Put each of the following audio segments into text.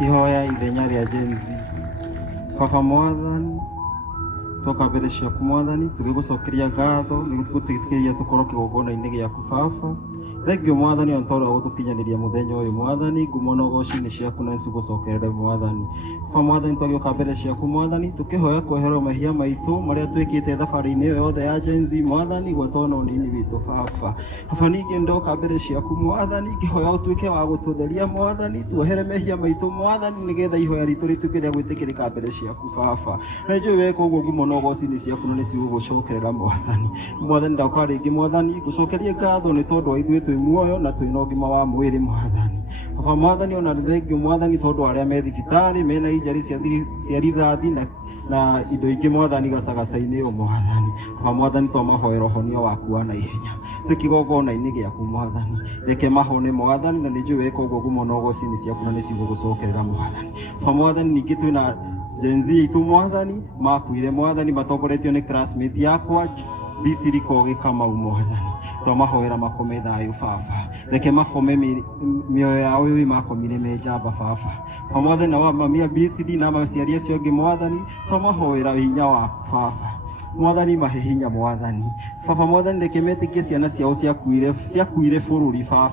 ihoya ithenya rĩa Gen Z. Baba Mwathani, twakambere ciaku Mwathani, tũgĩgũcokeria ngatho nĩ gũtũtĩkĩria tũkorwo kĩgongona-inĩ gĩaku Baba. Thengio Mwathani o tondũ wa gũtũkinyanĩria mũthenya ũyũ Mwathani, ngumo na ũgoci-inĩ ciaku na nĩcigũcokerere Mwathani. Baba Mwathani, twagĩũka mbere ciaku Mwathani, tũkĩhoya kweherwo mehia maitũ marĩa twĩkĩte thabarĩ-inĩ ĩyo yothe ya Gen Z Mwathani, gwatona ũnini witũ Baba. Baba ningĩ ndoka mbere ciaku Mwathani, ngĩhoya ũtuĩke wa gũtũtheria Mwathani, tuohere mehia maitũ Mwathani, nĩgetha ihoya ritũ rĩtuĩke rĩa gwĩtĩkĩrĩka mbere ciaku Baba. Na njũĩ weka ũguo ngumo na ũgoci-inĩ ciaku na nĩcigũgũcokerera Mwathani. Mwathani ndoka rĩngĩ Mwathani, ngũcokerie ngatho nĩ tondũ wa ithuĩ twĩ muoyo na twĩna ũgima wa mwĩrĩ Mwathani. Baba Mwathani, ona thengio Mwathani tondũ arĩa me thibitarĩ mena injari cia rithathi na indo ingĩ Mwathani gacagaca-inĩ ũyũ Mwathani. Baba Mwathani, twamahoera ũhonia waku wa naihenya twĩ kĩgongona-inĩ gĩaku Mwathani, reke mahone Mwathani, na nĩnjũĩ weka ũguo ngumo na ũgoci-inĩ ciaku na nĩcigũgũcokerera Mwathani. Baba Mwathani, ningĩ twĩna Gen Z itũ Mwathani, makuire Mwathani, matongoretio nĩ classmate yakwa Bisiri Kogi Kamau Mwathani. Twamahoera makome thayũ Baba, reke makome mĩoyo yao ĩyo makomire me njamba Baba. Baba Mwathani, na mamia Bisiri na maciari acio angĩ Mwathani, twamahoera hinya waku Baba. Mwathani, mahe hinya Mwathani. Baba Mwathani, reke metĩkie ciana ciao ciakuire bũrũri Baba,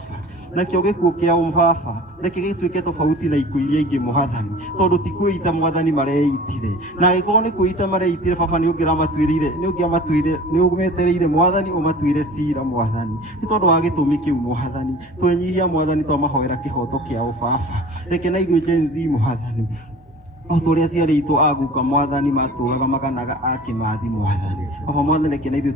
nakĩo gĩkuũ kĩao Baba reke gĩtuĩke tofauti na ikuũ iria ingĩ Mwathani, tondũ ti kwĩita Mwathani mareitire, na angĩkorwo nĩ kwĩita mareitire Baba nĩũmetereire Mwathani ũmatuĩre cira Mwathani, nĩ tondũ wa gĩtũmi kĩu Mwathani. Twenyihia Mwathani, twamahoera kĩhoto kĩao Baba, reke na ithuĩ Gen Z Mwathani, o tũrĩa aciari itũ aguka Mwathani matũraga maganaga akĩmathi Mwathani. Baba Mwathani, reke na ithuĩ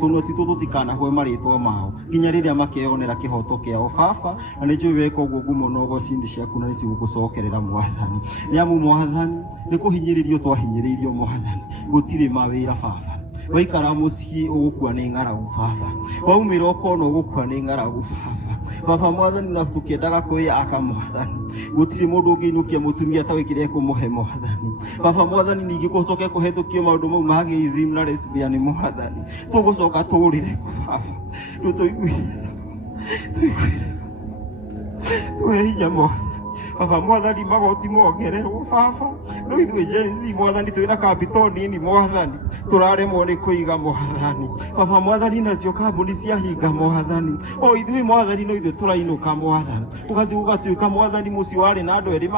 tũnoti tũtikanahwe marĩtwa mao nginya rĩrĩa makeyonera kĩhoto kĩao Baba, na nĩnjũĩ weka ũguo ngumo na ũgoci-inĩ ciaku na nĩcigũgũcokerera Mwathani. Nĩamu Mwathani, nĩkũhinyĩrĩrio twahinyĩrĩirio Mwathani, gũtirĩ mawĩra Baba. Waikara mũciĩ ũgũkua nĩ ng'aragu Baba, waumĩra ũkona ũgũkua nĩ ng'aragu Baba. Baba Mwathani, na tũkĩendaga kwĩyaka Mwathani, gũtirĩ mũndũ ũngĩinũkia mũtumia ta wĩkĩre kũmũhe Mwathani. Baba Mwathani, ningĩ gũcoke kũhetũkio maũndũ mau ma gayism na lesbian Mwathani, tũgũcoka tũũrĩre Baba, tũiguire tuhe hinya Mwathani. Baba Mwathani, magoti mongererwo Baba, no ithuĩ Gen Z Mwathani twĩna capital nini Mwathani, tũraremwo nĩ kũiga Mwathani. Baba Mwathani, nacio kambuni ciahinga Mwathani, o ithuĩ Mwathani no ithuĩ tũrainũka Mwathani, ũgatuĩka Mwathani mũciĩ warĩ na andũ erĩ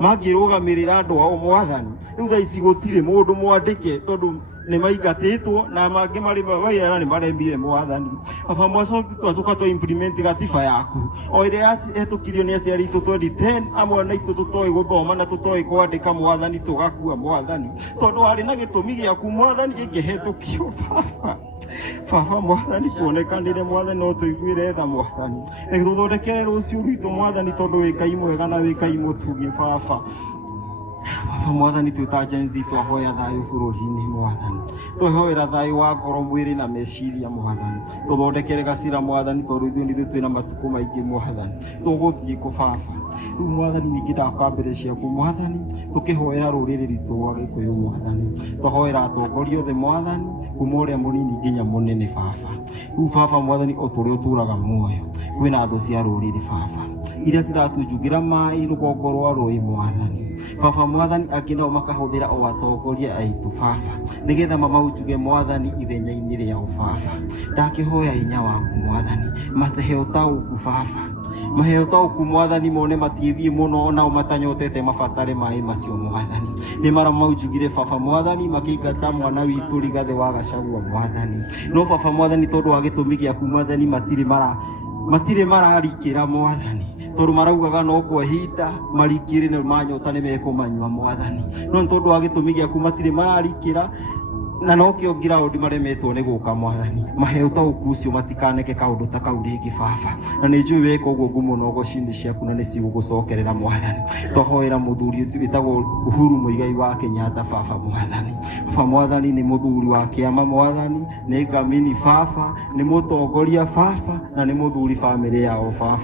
mangĩrũgamĩrĩra andũ ao Mwathani, rĩu thaa ici gũtirĩ mũndũ mwandĩke tondũ nĩ maingatĩtwo na mangĩ marĩ mawĩra nĩ maremire Mwathani. Baba twacoka twa implement gatiba yaku o ĩrĩa hetũkirio nĩ aciari itũ 2010, amwe na itũ tũtoĩ gũthoma na tũtoĩ kwandĩka Mwathani, tũgakua Mwathani, tondũ warĩ na gĩtũmi gĩaku Mwathani ĩngĩhetũkio Baba. Baba Mwathani, tuonekanĩre Mwathani, no tũiguĩre tha Mwathani, tũthondekere rũciũ rwitũ Mwathani, tondũ wĩ Ngai mwega na wĩ Ngai mũtugi Baba. Baba Mwathani, twĩta Gen Z twahoya thayũ bũrũri-inĩ Mwathani, twahoera thayũ wa ngoro, mwĩrĩ na meciria Mwathani, tũthondekere gacira Mwathani, tondũ ithuĩ twĩna matukũ maingĩ Mwathani, tũgũthiĩ kũ Baba. Rĩu Mwathani, ningĩ ndoka mbere ciaku Mwathani, tũkĩhoera rũrĩrĩ rwitũ rwa Gĩkũyũ Mwathani, twahoera atongoria othe Mwathani, kuma ũrĩa mũnini nginya mũnene Baba. Rĩu Baba Mwathani, o tũrĩa ũtũraga muoyo, kwĩna thũ cia rũrĩrĩ Baba iria ciratũnjugĩra maĩ rũgongo rwa rũĩ Mwathani. Baba Mwathani, angĩ nao makahũthĩra o atongoria aitũ Baba, nĩgetha mamaunjuge Mwathani ithenya-inĩ rĩao Baba. Ndakĩhoya hinya waku Mwathani, matehe ũtaũku Baba, mahe ũtaũku Mwathani, mone matiĩthiĩ mũno nao matanyotete mabatare maĩ macio Mwathani. Nĩ maramaunjugire Baba Mwathani, makĩingata mwana witũ Rigathĩ wa Gachagua Mwathani, no Baba Mwathani, tondũ wa gĩtũmi gĩaku Mwathani, matirĩ mararikĩra Mwathani, tondũ maraugaga no kwa ihinda marikĩre na manyota nĩ mekũmanyua Mwathani, no nĩ tondũ wa gĩtũmi gĩaku matirĩ mararikĩra, na no kĩo ground maremetwo nĩ gũka Mwathani. Mahe ũtaũku ũcio matikaneke kaũndũ ta kau rĩngĩ Baba, na nĩ njũĩ weka ũguo ngumo na ũgoci-inĩ ciaku na nĩcigũgũcokerera Mwathani. Twahoera mũthuri wĩtagwo Uhuru Muigai wa Kenyatta Baba Mwathani. Baba Mwathani, nĩ mũthuri wa kĩama Mwathani, nĩ ngamini Baba, nĩ mũtongoria Baba, na nĩ mũthuri bamĩrĩ yao Baba.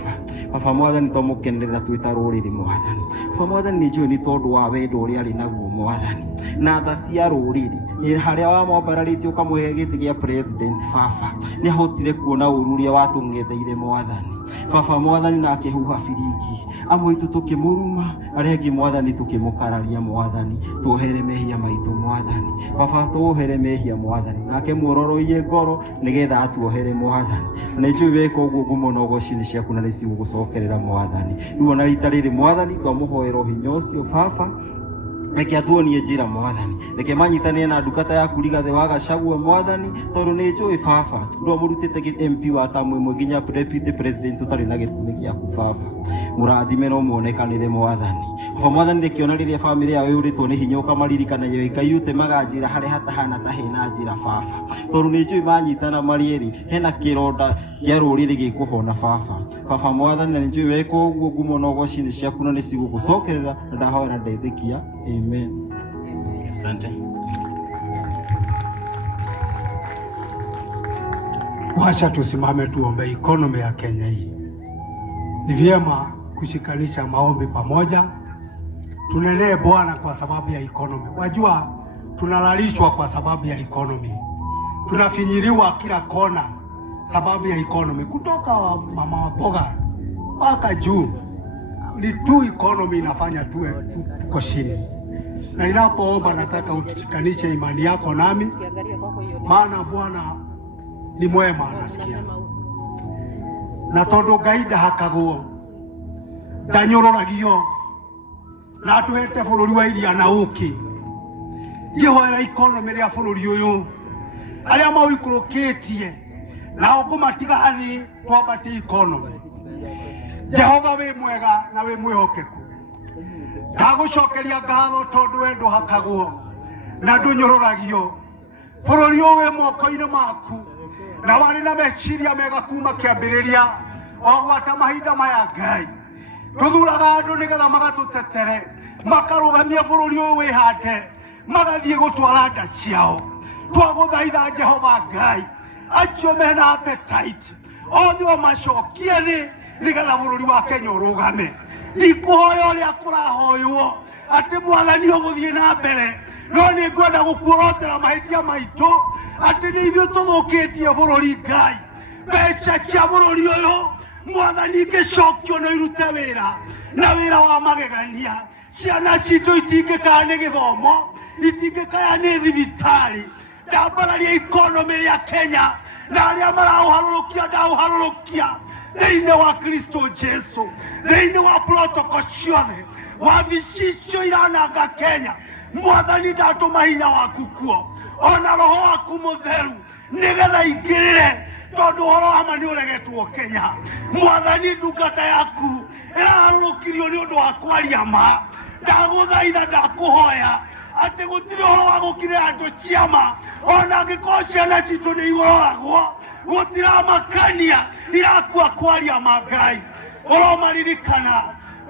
Baba Mwathani, twamũkenerera twĩta rũrĩrĩ Mwathani. Baba Mwathani, nĩ njũĩ nĩ tondũ wa wendo ũrĩa arĩ naguo Mwathani, na tha cia rũrĩrĩ harĩa wamwambararĩtie ũkamũhe gĩtĩ gĩa president baba nĩ ahotire kuona ũru ũrĩa watũng'etheire Mwathani. Baba Mwathani na akĩhuha biringi amwe itu tũkĩmũruma arĩa angĩ Mwathani tũkĩmũkararia Mwathani tuohere mehia maitũ Mwathani. Baba tuohere mehia Mwathani nake muororoie ngoro nĩgetha atuohere Mwathani. Na nĩnjũĩ weka ũguo ngumo na ũgooci-inĩ ciaku na nĩcigũgũcokerera Mwathani. Rĩu ona rita rĩrĩ Mwathani twamũhoera hinya ũcio baba reke atuonie njĩra Mwathani. Reke manyitanĩre na ndungata yaku Rigathĩ wa Gachagua Mwathani tondũ nĩnjũĩ baba ndwamũrutĩte MP wa tamu ĩmwe nginya deputy president ũtarĩ na gĩtũmi gĩaku baba. Mũrathime no muonekanĩre Mwathani. Baba Mwathani reke ona rĩrĩa bamĩrĩ yao yũrĩtwo nĩ hinya ũkamaririkana Ngai ũtemaga njĩra harĩa hatahana ta hena njĩra baba. Tondũ nĩnjũĩ manyitana marĩ erĩ hena kĩronda kĩa rũrĩrĩ gĩkũhona baba. Baba Mwathani na nĩnjũĩ weka ũguo ngumo na ũgooci-inĩ ciaku na nĩcigũgũcokerera na ndahoera ndetĩkia. Amen. Asante. Wacha tusimame tuombe economy ya Kenya hii. Ni vyema kushikanisha maombi pamoja. Tunenee Bwana kwa sababu ya economy. Wajua tunalalishwa kwa sababu ya economy. Tunafinyiriwa kila kona sababu ya economy. Kutoka mama mboga mpaka juu. Ni tu economy inafanya tuko chini. Na ninapoomba nataka ushikanishe imani yako nami. Maana Bwana ni mwema anasikia. Na tondu Ngai ndahakagwo ndanyũrũragio na atuhete bũrũri wa iria na ũkĩ. Ndihoera economy ya bũrũri ũyũ arĩa mawĩkũrũkĩtie nao kũmatiga thĩ twambatie economy. Jehova wĩ mwega na wĩ mwĩhokeku. Ndagũcokeria ngatho tondũ we ndũhakagwo na ndũnyũrũragio. Bũrũri ũyũ wĩ moko-inĩ maku na warĩ na meciria mega kuma kĩambĩrĩria o gwata mahinda maya Ngai. Tũthuraga andũ nĩgetha magatũtetere makarũgamia bũrũri ũyũ wĩhande magathiĩ gũtwara nda ciao. Twagũthaitha Jehova Ngai acio mena appetite othe macokie thĩ nĩgetha bũrũri wa Kenya ũrũgame. Ndikũhoya ũrĩa kũrahoywo atĩ Mwathani ũgũthiĩ na mbere no nĩ ngwenda gũkuorotera mahĩtia maitũ atĩ nĩ ithuĩ tũthũkĩtie bũrũri Ngai. Mbeca cia bũrũri ũyũ Mwathani ingĩcokio no irute wĩra na wĩra wa magegania. Ciana citũ itingĩkaya nĩ gĩthomo, itingĩkaya nĩ thibitarĩ. Ndambararia economy ya Kenya na arĩa maraũharũrũkia ndaũharũrũkia thĩinĩ wa Kristo Jesu, thĩinĩ wa protocol ciothe wabici icio irananga Kenya. Mwathani ndatũma hinya waku kuo ona roho waku mũtheru nĩgetha ingĩrĩre tondũ ũhoro wa ma nĩ ũregetwo Kenya. Mwathani ndungata yaku ĩraharũrũkirio nĩ ũndũ wa kwaria ma. Ndagũthaitha ndakũhoya atĩ gũtirĩ ũhoro wa gũkirĩra andũ ciama ona angĩkorwo ciana citũ nĩ igororagwo gũtiramakania irakua kwaria ma Ngai. Ũromaririkana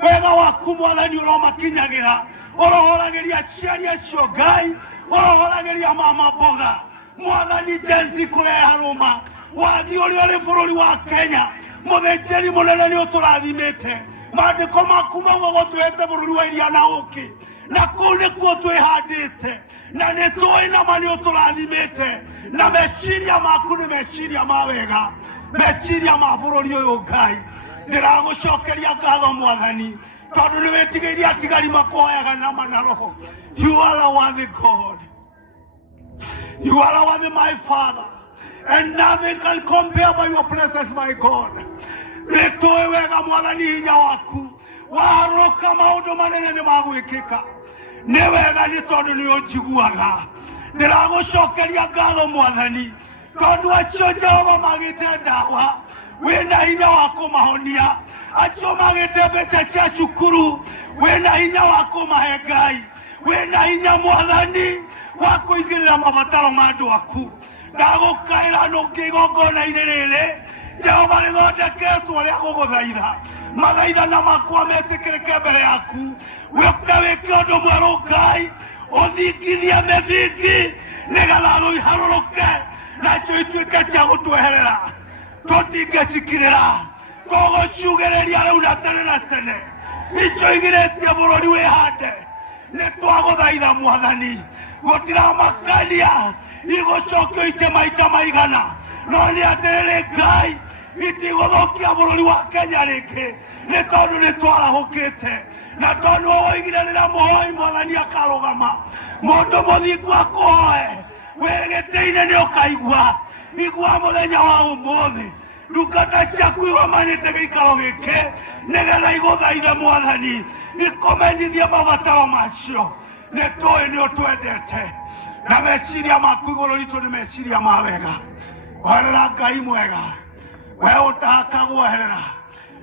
wega waku Mwathani ũromakinyagĩra. Ũrohoragĩria aciari acio Ngai, ũrohoragĩria mama mboga. Mwathani Jensi kũrehe harũma wagi ũrĩa ũrĩ bũrũri wa Kenya. Mũthĩnjĩri mũnene nĩ ũtũrathimĩte. Maandĩko maku mauga gũtũhete bũrũri wa iria na ũkĩ na kũu nĩkuo twĩhandĩte na nĩ tũĩ nama nĩ ũtũrathimĩte na meciria maku nĩ meciria ma wega, meciria ma bũrũri ũyũ Ngai. Ndĩragũcokeria ngatho Mwathani tondũ nĩ wĩtigĩire atigari makũhoyaga nama na roho. You are a worthy God. You are a worthy my Father, and nothing can compare by your presence my God. Nĩtũĩ wega Mwathani hinya waku waharũka maũndũ manene nĩ magwĩkĩka. Nĩ wega nĩ tondũ nĩ ũnjiguaga. Ndĩragũcokeria ngatho Mwathani tondũ acio Jehova magĩte ndawa wĩna hinya wa kũmahonia. Acio magĩte mbeca cia cukuru wĩna hinya wa kũmahe Ngai. Wĩna hinya Mwathani wa kũingĩrĩra mabataro ma andũ aku. Ndagũkaĩra nũngĩ igongona-inĩ rĩrĩ Jehova rĩthondeketwo rĩa gũgũthaitha. Mathaithana makwa metĩkĩrĩke mbere yaku. Wĩke wĩke ũndũ mwerũ Ngai. Ũthingithie mĩthingi nĩgetha thũ iharũrũke nacio ituĩke cia gũtweherera. Tũtingĩcikirĩra tũgũciugĩrĩria rĩu na tene na tene. Icio igirĩtie bũrũri wĩhande nĩ twagũthaitha Mwathani gũtiramakania igũcokio ite maita maigana no nĩ atĩrĩrĩ Ngai itigũthũkia bũrũri wa Kenya rĩngĩ nĩ tondũ nĩ twarahũkĩte na tondũ woigire rĩrĩa mũhoi Mwathani akarũgama mũndũ mũthingu akũhoe wĩrĩgĩtĩ-inĩ nĩ ũkaigua igua mũthenya wa ũmũthĩ ndungata ciaku igomanĩte gĩikaro gĩkĩ nĩgetha igũthaithe Mwathani ikũmenyithie mabataro macio nĩ tũĩ nĩ ũtwendete na meciria maku igũrũ ritũ nĩ meciria ma wega oherera Ngai mwega we ũtakagwo oherera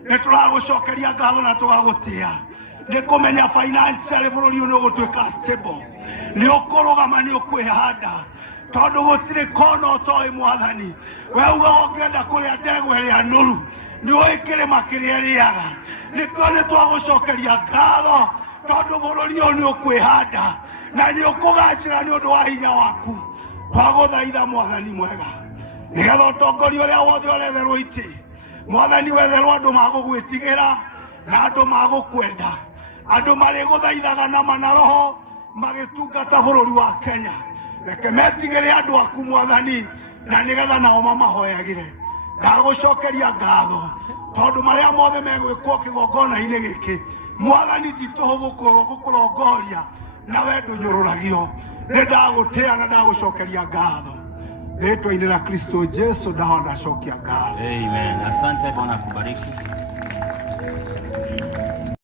nĩ tũragũcokeria ngatho na tũgagũtĩa nĩ kũmenya financially bũrũri ũyũ nĩ ũgũtuĩka stable nĩ ũkũrũgama nĩ ũkwĩhanda tondũ gũtirĩ kona ũtoĩ Mwathani we uga ũngĩenda kũrĩa ndegwa ĩrĩa nũru nĩ ũĩ kĩrĩma kĩrĩa ĩrĩaga nĩkĩo nĩ twagũcokeria ngatho tondũ bũrũri ũyũ nĩ ũkwĩhanda na nĩ ũkũgacĩra nĩ ũndũ wa hinya waku twagũthaitha Mwathani mwega nĩgetha ũtongoria ũrĩa wothe ũretherwo itĩ Mwathani wetherwo andũ magũgwĩtigĩra na andũ magũkwenda andũ marĩgũthaithaga na manaroho magĩtungata bũrũri wa Kenya reke metigĩre andũ aku Mwathani na nĩgetha nao mamahoyagĩre ndagũcokeria ngatho tondũ marĩa mothe megwĩkwo kĩgongona-inĩ gĩkĩ Mwathani ti tũhũ gũkũrongoria na we ndũnyũrũragio nĩ ndagũtĩa na ndagũcokeria ngatho rĩtwa-inĩ la Kristo Jesu ndacokia ngatho. Amen. Asante, Bwana akubariki.